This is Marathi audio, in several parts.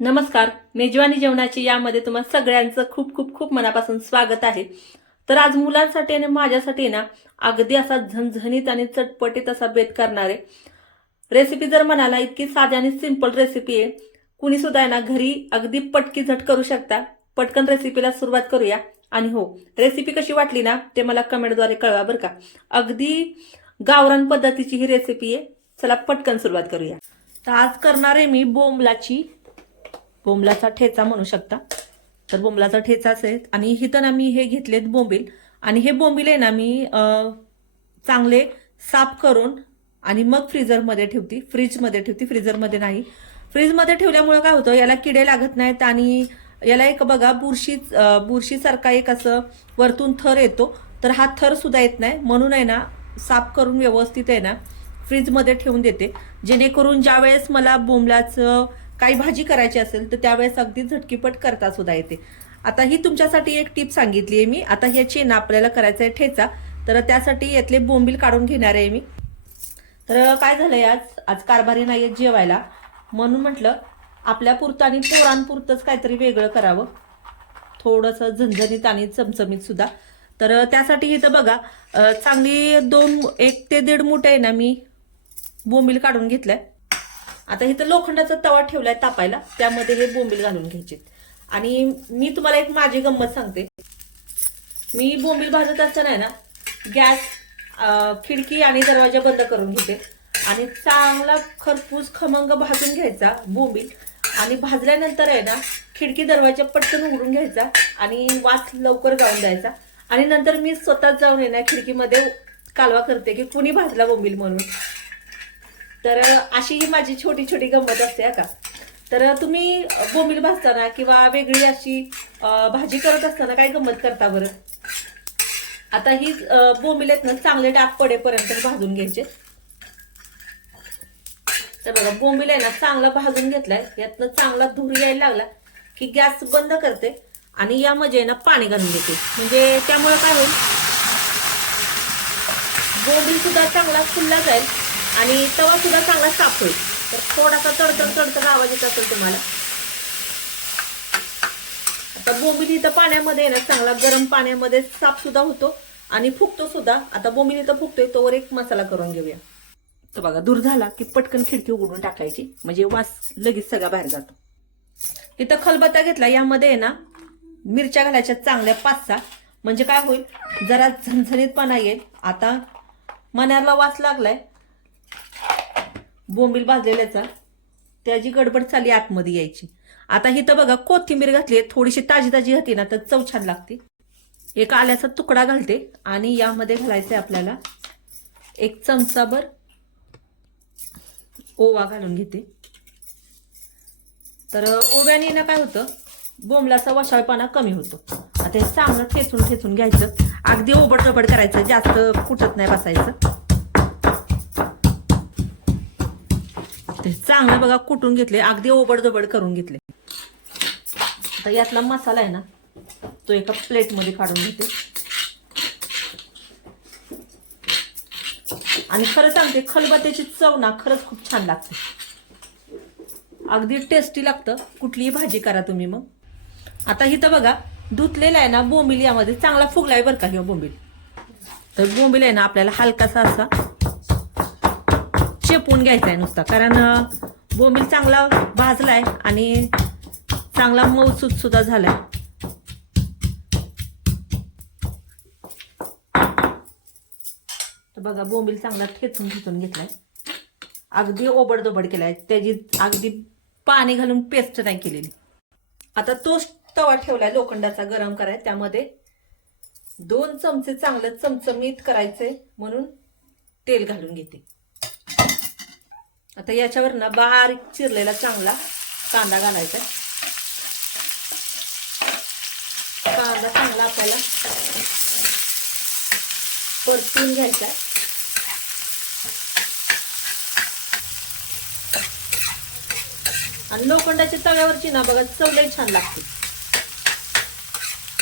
नमस्कार मेजवानी जेवणाची यामध्ये तुम्हाला सगळ्यांचं खूप खूप खूप मनापासून स्वागत आहे. तर आज मुलांसाठी आणि माझ्यासाठी ना अगदी असा झणझणीत आणि चटपटीत असा बेत करणारे. रेसिपी जर म्हणाला इतकी साधी आणि सिंपल रेसिपी आहे. कुणी सुद्धा आहे ना घरी अगदी पटकी झट करू शकता. पटकन रेसिपीला सुरुवात करूया. आणि हो रेसिपी कशी वाटली ना ते मला कमेंटद्वारे कळवा बरं का. अगदी गावरान पद्धतीची ही रेसिपी आहे. चला पटकन सुरुवात करूया. तर आज करणार आहे मी बोंबलाची बोंबलाचा ठेचा म्हणू शकता. तर बोंबलाचा ठेचा असेल. आणि इथं ना मी हे घेतलेत बोंबील. आणि हे बोंबील आहे ना मी चांगले साफ करून आणि मग फ्रीजरमध्ये ठेवते. फ्रीजमध्ये ठेवते फ्रीजरमध्ये नाही. फ्रीजमध्ये ठेवल्यामुळे काय होतं याला किडे लागत नाहीत आणि याला एक बघा बुरशी बुरशीसारखा एक असं वरतून थर येतो. तर हा थर सुद्धा येत नाही. म्हणून आहे ना साफ करून व्यवस्थित आहे ना फ्रीजमध्ये ठेवून देते. जेणेकरून ज्या वेळेस मला बोंबलाचं काही भाजी करायची असेल तर त्यावेळेस अगदी झटकीपट करता सुद्धा येते. आता ही तुमच्यासाठी एक टीप सांगितली आहे मी. आता ह्या ना आपल्याला करायचं आहे ठेचा. तर त्यासाठी यातले बोंबील काढून घेणार आहे मी. तर काय झालंय आज? आज कारभारी नाही आहेत जेवायला. म्हणून म्हटलं आपल्या पुरतं आणि पोरांपुरतंच काहीतरी वेगळं करावं. थोडंसं झणझणीत आणि चमचमीत सुद्धा. तर त्यासाठी इथं बघा चांगली दोन एक ते दीड मूठ आहे ना मी बोंबील काढून घेतलाय. आता इथं लोखंडाचा तवा ठेवलाय तापायला त्यामध्ये हे बोंबील घालून घ्यायचे. आणि मी तुम्हाला एक माझी गंमत सांगते. मी बोंबील भाजत असताना आहे ना गॅस खिडकी आणि दरवाजा बंद करून घेते. आणि चांगला खरपूस खमंग भाजून घ्यायचा बोंबील. आणि भाजल्यानंतर आहे ना खिडकी दरवाजा पटकन उघडून घ्यायचा आणि वास लवकर गाळून द्यायचा. आणि नंतर मी स्वतःच जाऊन आहे ना खिडकीमध्ये कालवा करते की कुणी भाजला बोंबील म्हणून. तर अशी ही माझी छोटी छोटी गंमत असते का? तर तुम्ही बोंबील भाजताना किंवा वेगळी अशी भाजी करत असताना काय गंमत करता बरं? आता ही बोंबील आहेत ना चांगले डाग पडेपर्यंत भाजून घ्यायचे. तर बघा बोंबील आहे ना चांगला भाजून घेतलाय. यातनं चांगला धूर यायला लागला की गॅस बंद करते आणि यामध्ये ना पाणी घालून देते म्हणजे त्यामुळे काय होईल? बोंबील सुद्धा चांगला फुलला जाईल. आणि तवा सुद्धा चांगला साफ होईल. तर थोडासा तडतड तडतड आवाज येत असेल तुम्हाला. आता बोंबील इथं पाण्यामध्ये आहे ना चांगला गरम पाण्यामध्ये साफ सुद्धा होतो आणि फुगतो सुद्धा. आता बोंबील इथं फुगतोय तोवर एक मसाला करून घेऊया. तर बघा दूर झाला की पटकन खिडकी उघडून टाकायची. म्हणजे वास लगेच सगळा बाहेर जातो. इथं खलबत्ता घेतला यामध्ये आहे ना मिरच्या घालायच्या चांगल्या पाच सहा म्हणजे काय होईल जरा झणझणीतपणा येईल. आता मनाला वास लागलाय. बोंबील भाजलेल्याचा. त्याची गडबड चालली आतमध्ये यायची. आता इथं बघा कोथिंबीर घातली थोडीशी ताजी ताजी होती ना तर चव छान लागते. एक आल्याचा तुकडा घालते आणि यामध्ये घालायचंय आपल्याला एक चमचाभर ओवा घालून घेते. तर ओव्याने ना काय होतं बोंबलाचा वशाळपणा कमी होतो. आता हे चांगलं ठेचून ठेचून घ्यायचं. अगदी ओबड करायचं जास्त कुटत नाही बसायचं. ते चांगलं बघा कुटून घेतले. अगदी ओबडजोबड करून घेतले. आता यातला मसाला आहे ना तो एका प्लेटमध्ये काढून घेते. आणि खरं सांगते खलबत्याची चव ना खरंच खूप छान लागते. अगदी टेस्टी लागतं. कुठलीही भाजी करा तुम्ही मग. आता इथं बघा धुतलेला आहे ना बोंबिल यामध्ये. चांगला फुगलाय बरं का किंवा बोंबील? तर बोंबील आहे ना आपल्याला हलकासा असा चेपून घ्यायचा आहे नुसता. कारण बोंबील चांगला भाजलाय आणि चांगला मऊसूत सुद्धा झालाय. तर बघा बोंबील चांगला ठेचून ठेचून घेतलाय. अगदी ओबडदोबड केलाय. त्याची अगदी पाणी घालून पेस्ट नाही केलेली. आता तोच तवा ठेवलाय लोखंडाचा गरम कराय. त्यामध्ये दोन चमचे चांगलं चमचमीत करायचे म्हणून तेल घालून घेते. आता याच्यावर ना बारीक चिरलेला चांगला कांदा घालायचा कांदा चांगला आपल्याला परतून घ्यायचा आणि लोखंडाच्या तव्यावरची ना बघा चव लई छान लागते.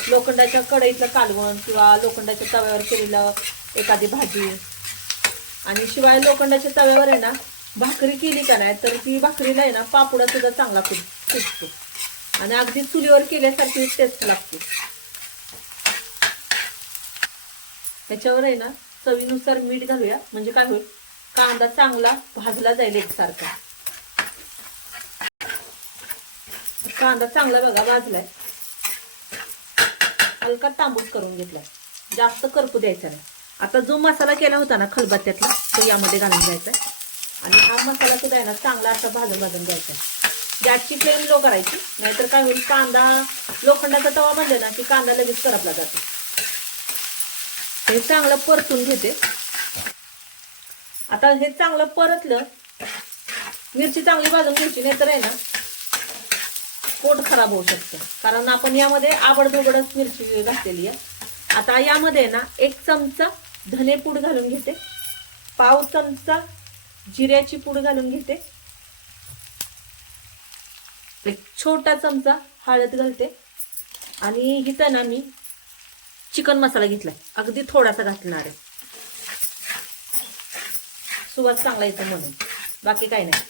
लोखंडाच्या कढईतलं कालवण किंवा लोखंडाच्या तव्यावर केलेलं एखादी भाजी. आणि शिवाय लोखंडाच्या तव्यावर आहे ना भाकरी केली का नाही तर ती भाकरीला आहे ना पापुडा सुद्धा चांगला फुट फुटतो आणि अगदी चुलीवर केल्यासारखी टेस्ट लागते. त्याच्यावर आहे ना चवीनुसार मीठ घालूया. म्हणजे काय होईल कांदा चांगला भाजला जाईल एकसारखा. कांदा चांगला बघा भाजलाय. हलका तांबूस करून घेतलाय. जास्त करपू द्यायचा नाही. आता जो मसाला केला होता ना खलबत्त्यातला तो यामध्ये घालून घ्यायचा आणि हा मसाला सुद्धा आहे ना चांगला असा भाजून भाजून द्यायचा गॅसची फ्लेम लो करायची नाहीतर काय होईल कांदा लोखंडाचा तवा म्हणले ना की कांदा लगेच करपला जातो. हे चांगलं परतून घेते. आता हे चांगलं परतलं मिरची चांगली भाजून घ्यायची नाहीतर आहे ना पोट खराब होऊ शकतं. कारण आपण यामध्ये आवडधोबडच मिरची घातलेली आहे. आता यामध्ये ना एक चमचा धनेपूड घालून घेते. पाव चमचा जिऱ्याची पूड घालून घेते. एक छोटा चमचा हळद घालते. आणि इथं ना मी चिकन मसाला घेतलाय. अगदी थोडासा घातणार आहे. सुवास चांगला येतो म्हणून. बाकी काही नाही.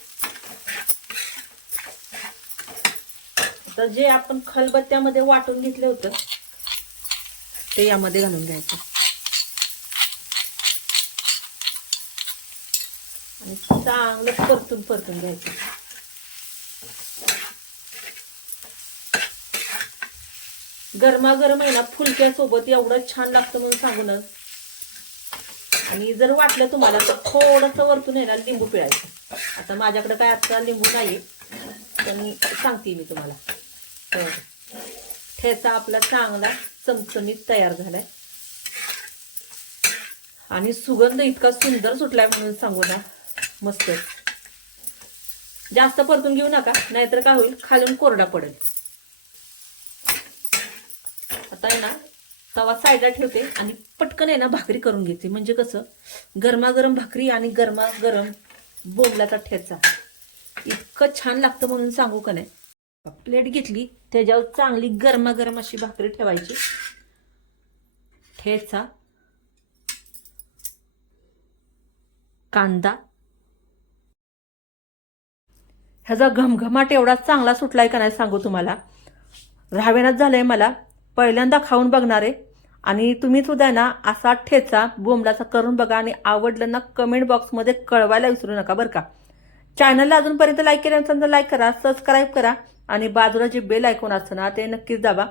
तर जे आपण खलबत्त्यामध्ये वाटून घेतलं होतं ते यामध्ये घालून घ्यायचं. आणि चांगलं परतून परतून घ्यायचं. गरमागरम आहे ना फुलक्यासोबत एवढं छान लागतं म्हणून सांगूनच आणि जर वाटलं तुम्हाला तर थोडंसं वरतून आहे ना लिंबू पिळायचं. आता माझ्याकडे काय आता लिंबू नाही पण सांगते मी तुम्हाला. तर ठेचा आपला चांगला चमचमीत तयार झालाय. आणि सुगंध इतका सुंदर सुटलाय म्हणून सांगू ना. मस्त जास्त परतून घेऊ नका नाहीतर काय होईल? खालून कोरडा पडेल. आता आहे ना तवा साईडला ठेवते आणि पटकन आहे ना भाकरी करून घेते. म्हणजे कसं गरमागरम भाकरी आणि गरमागरम बोंबलाचा ठेचा. इतकं छान लागतं म्हणून सांगू का नाही? प्लेट घेतली त्याच्यावर चांगली गरमागरम अशी भाकरी ठेवायची. ठेचा. कांदा. ह्याचा घमघमाट एवढा चांगला सुटलाय का नाही सांगू तुम्हाला? रावेनाच झालंय मला. पहिल्यांदा खाऊन बघणार आहे. आणि तुम्ही सुद्धा ना असा ठेचा बोंबलाचा करून बघा आणि आवडलं ना कमेंट बॉक्समध्ये कळवायला विसरू नका बरं का? चॅनलला अजूनपर्यंत लाईक केलं नसेल तर लाईक करा सबस्क्राईब करा आणि बाजूला जे बेल ऐकून असतं ना ते नक्कीच दाबा.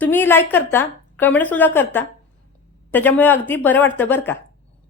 तुम्ही लाईक करता कमेंटसुद्धा करता. त्याच्यामुळे अगदी बरं वाटतं बरं का?